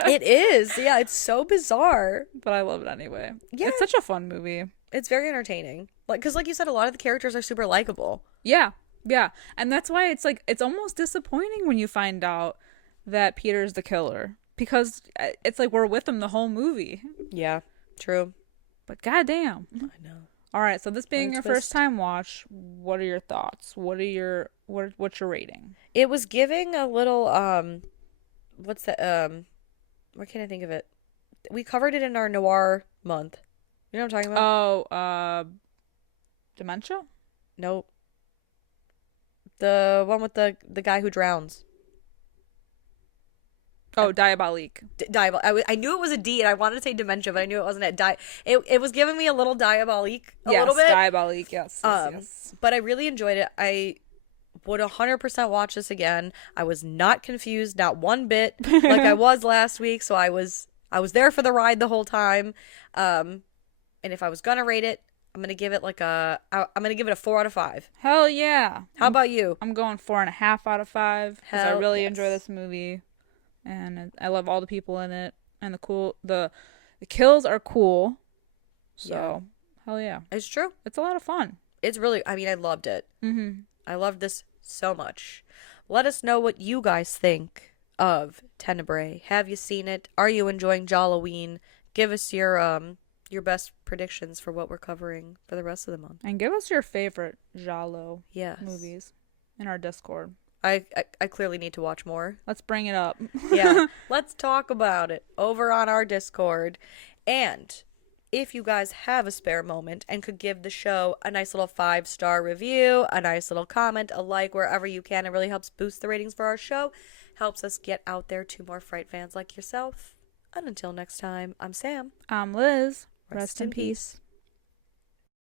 It is. Yeah, it's so bizarre. But I love it anyway. Yeah. It's such a fun movie. It's very entertaining. Like, because like you said, a lot of the characters are super likable. Yeah. Yeah. And that's why it's like, it's almost disappointing when you find out that Peter's the killer. Because it's like we're with him the whole movie. Yeah, true. But goddamn. I know. All right, so this being your first time watch, what are your thoughts? What's your rating? It was giving a little what's that what can I think of it? We covered it in our noir month. You know what I'm talking about? Oh, dementia? Nope. The one with the guy who drowns. Oh, Diabolique. I knew it was a D, and I wanted to say dementia, but I knew it wasn't at It was giving me a little Diabolique, a little bit. Diabolique, yes. Yes. But I really enjoyed it. I would 100% watch this again. I was not confused, not one bit, like I was last week. So I was there for the ride the whole time. And if I was gonna rate it, I'm gonna give it I'm gonna give it a 4 out of 5. Hell yeah! How about you? I'm going 4.5 out of 5 because I really enjoy this movie. And I love all the people in it, and the kills are cool. So, hell yeah. It's true. It's a lot of fun. It's really, I mean, I loved it. Mm-hmm. I loved this so much. Let us know what you guys think of Tenebrae. Have you seen it? Are you enjoying Jalloween? Give us your best predictions for what we're covering for the rest of the month. And give us your favorite Giallo movies in our Discord. I clearly need to watch more. Let's bring it up. Yeah. Let's talk about it over on our Discord. And if you guys have a spare moment and could give the show a nice little 5-star review, a nice little comment, a like wherever you can, it really helps boost the ratings for our show, helps us get out there to more Fright fans like yourself. And until next time, I'm Sam. I'm Liz. Rest in peace.